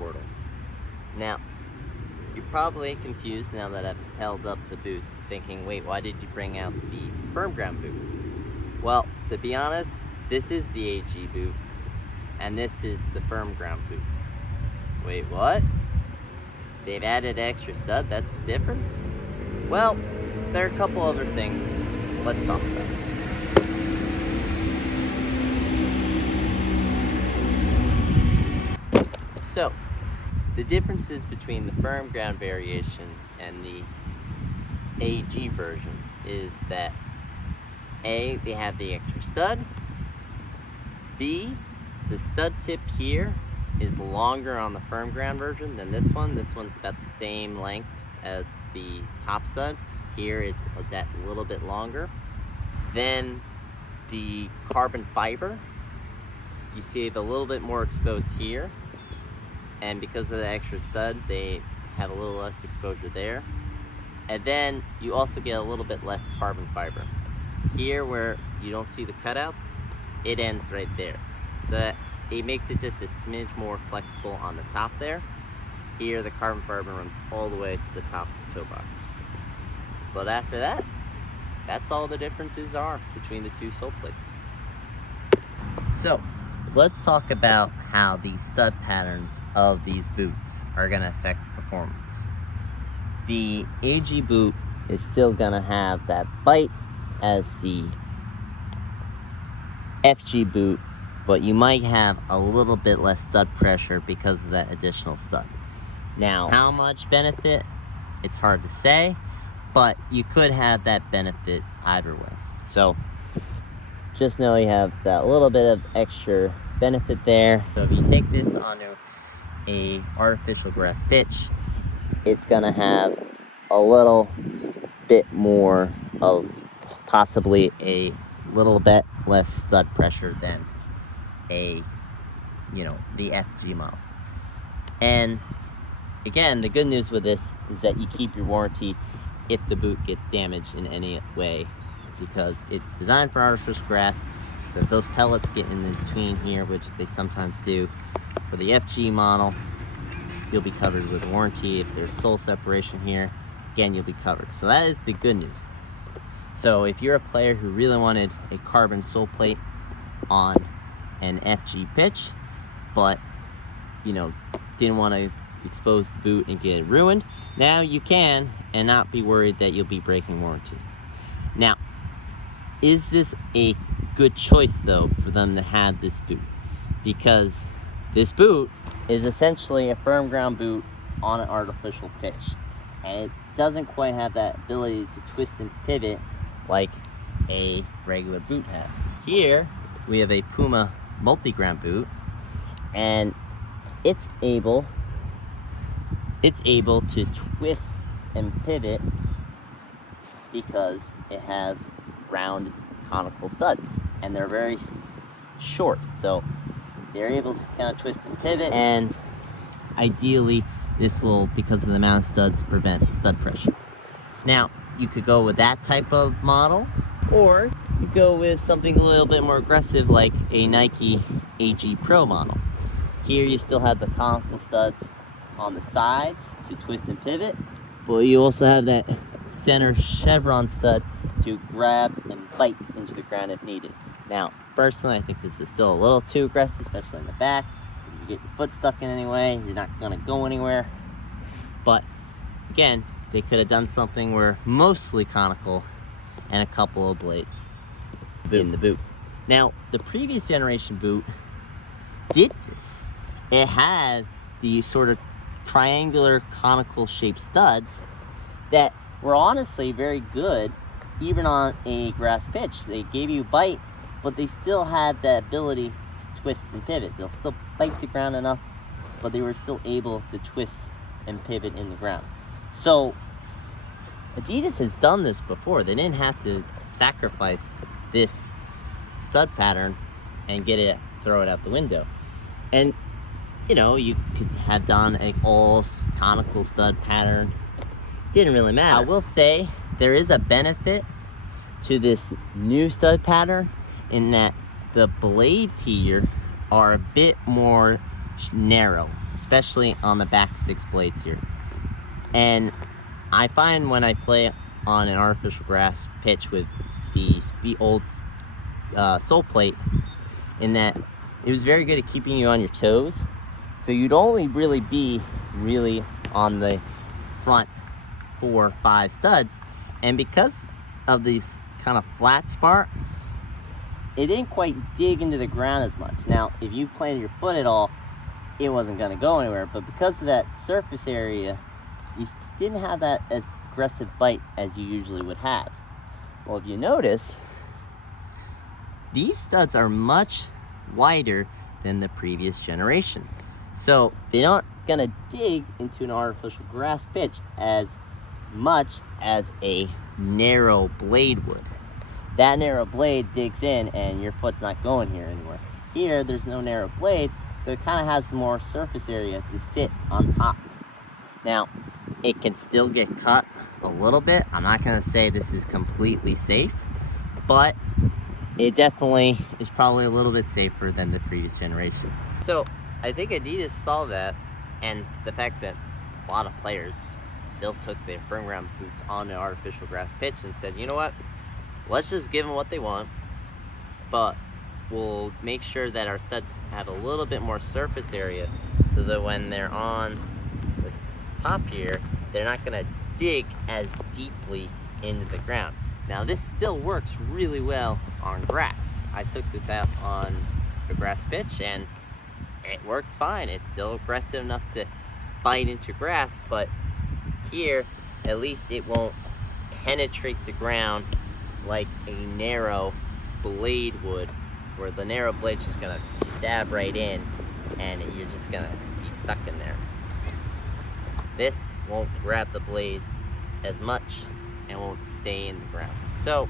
Speedportal. Now, you're probably confused now that I've held up the boots, thinking, wait, why did you bring out the firm ground boot? Well, to be honest, this is the AG boot, and this is the firm ground boot. Wait, what? They've added extra stud, that's the difference? Well, there are a couple other things let's talk about. So, the differences between the firm ground variation and the AG version is that A, they have the extra stud. B, the stud tip here is longer on the firm ground version than this one. This one's about the same length as the top stud. Here it's a little bit longer. Then the carbon fiber, you see it a little bit more exposed here. And because of the extra stud, they have a little less exposure there. And then you also get a little bit less carbon fiber. Here where you don't see the cutouts, it ends right there. So that it makes it just a smidge more flexible on the top there. Here the carbon fiber runs all the way to the top of the toe box. But after that, that's all the differences are between the two sole plates. So, let's talk about how the stud patterns of these boots are going to affect performance. The AG boot is still going to have that bite as the FG boot, but you might have a little bit less stud pressure because of that additional stud. Now, how much benefit? It's hard to say, but you could have that benefit either way. So, just know you have that little bit of extra benefit there. So if you take this onto a artificial grass pitch, it's gonna have a little bit more of possibly a little bit less stud pressure than the FG model. And again, the good news with this is that you keep your warranty if the boot gets damaged in any way, because it's designed for artificial grass. So if those pellets get in between here, which they sometimes do, for the FG model, you'll be covered with a warranty. If there's sole separation here, again, you'll be covered. So that is the good news. So if you're a player who really wanted a carbon sole plate on an FG pitch, but didn't want to expose the boot and get it ruined, now you can, and not be worried that you'll be breaking warranty. Now, is this a good choice though for them to have this boot? Because this boot is essentially a firm ground boot on an artificial pitch, and it doesn't quite have that ability to twist and pivot like a regular boot has. Here we have a Puma multi-ground boot, and it's able to twist and pivot because it has round conical studs, and they're very short, so they're able to kind of twist and pivot, and ideally this will, because of the amount of studs, prevent stud pressure. Now, you could go with that type of model, or you go with something a little bit more aggressive like a Nike AG Pro model. Here you still have the conical studs on the sides to twist and pivot, but you also have that center chevron stud to grab and bite into the ground if needed. Now, personally, I think this is still a little too aggressive, especially in the back. If you get your foot stuck in any way, you're not gonna go anywhere. But again, they could have done something where mostly conical and a couple of blades in the boot. Now, the previous generation boot did this. It had the sort of triangular conical shaped studs that were honestly very good even on a grass pitch. They gave you bite, but they still had the ability to twist and pivot. They'll still bite the ground enough, but they were still able to twist and pivot in the ground. So Adidas has done this before. They didn't have to sacrifice this stud pattern and throw it out the window. And you could have done an all conical stud pattern. Didn't really matter. I will say there is a benefit to this new stud pattern in that the blades here are a bit more narrow. especially on the back 6 blades here. And I find when I play on an artificial grass pitch with the old sole plate, in that it was very good at keeping you on your toes. So you'd only really be on the front 4 or 5 studs. And because of these kind of flat spar, it didn't quite dig into the ground as much. Now, if you planted your foot at all, it wasn't going to go anywhere. But because of that surface area, you didn't have that as aggressive bite as you usually would have. Well, if you notice, these studs are much wider than the previous generation. So they're not gonna dig into an artificial grass pitch as much as a narrow blade would. That narrow blade digs in and your foot's not going here anymore. Here, there's no narrow blade, so it kind of has more surface area to sit on top. Now, it can still get cut a little bit. I'm not gonna say this is completely safe, but it definitely is probably a little bit safer than the previous generation. So I think Adidas saw that, and the fact that a lot of players still took their firm ground boots on an artificial grass pitch and said, you know what, let's just give them what they want, but we'll make sure that our studs have a little bit more surface area so that when they're on this top here, they're not gonna dig as deeply into the ground. Now this still works really well on grass. I took this out on a grass pitch and it works fine. It's still aggressive enough to bite into grass, but here at least it won't penetrate the ground like a narrow blade would, where the narrow blade's just gonna stab right in and you're just gonna be stuck in there. This won't grab the blade as much and won't stay in the ground. So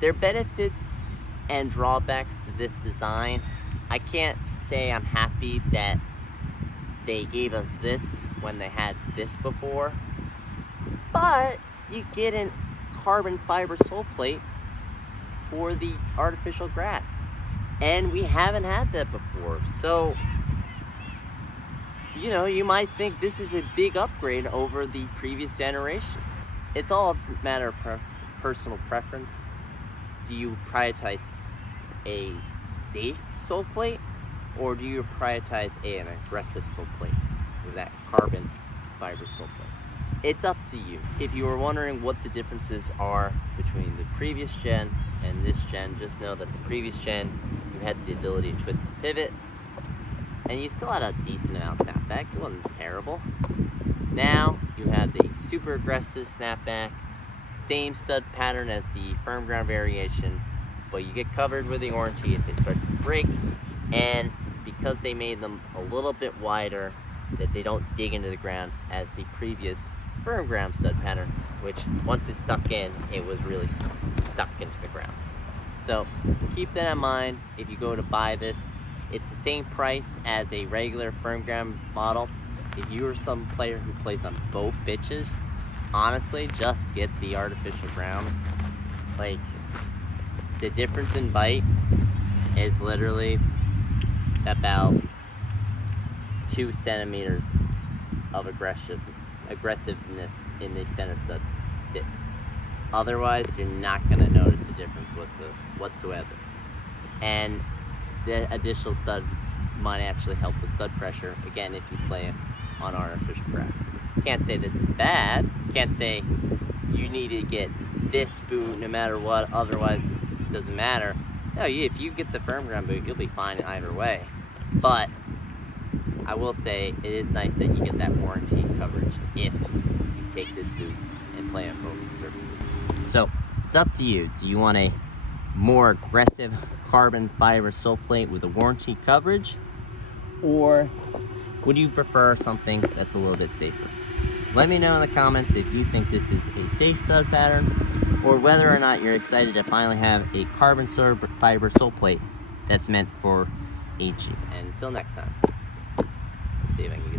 there are benefits and drawbacks to this design. I can't say I'm happy that they gave us this when they had this before, but you get a carbon fiber sole plate for the artificial grass, and we haven't had that before. So you know, you might think this is a big upgrade over the previous generation. It's all a matter of personal preference. Do you prioritize a safe sole plate, or do you prioritize an aggressive sole plate with that carbon fiber sole plate? It's up to you. If you were wondering what the differences are between the previous gen and this gen, just know that the previous gen, you had the ability to twist and pivot, and you still had a decent amount of snapback. It wasn't terrible. Now you have the super aggressive snapback, same stud pattern as the firm ground variation, but you get covered with the warranty if it starts to break. And because they made them a little bit wider, that they don't dig into the ground as the previous firm ground stud pattern, which once it stuck in, it was really stuck into the ground. So keep that in mind if you go to buy this. It's the same price as a regular firm ground model. If you are some player who plays on both pitches, honestly, just get the artificial ground. Like, the difference in bite is literally about 2 centimeters of aggressiveness in the center stud tip. Otherwise, you're not going to notice a difference whatsoever. And the additional stud might actually help with stud pressure, again, if you play on artificial grass. Can't say this is bad. Can't say you need to get this boot no matter what, otherwise it doesn't matter. No, if you get the firm ground boot, you'll be fine either way. But I will say it is nice that you get that warranty coverage if you take this boot and play on both surfaces. So it's up to you. Do you want a more aggressive carbon fiber sole plate with a warranty coverage, or would you prefer something that's a little bit safer? Let me know in the comments if you think this is a safe stud pattern, or whether or not you're excited to finally have a carbon fiber sole plate that's meant for AG. And until next time, let's see if I can get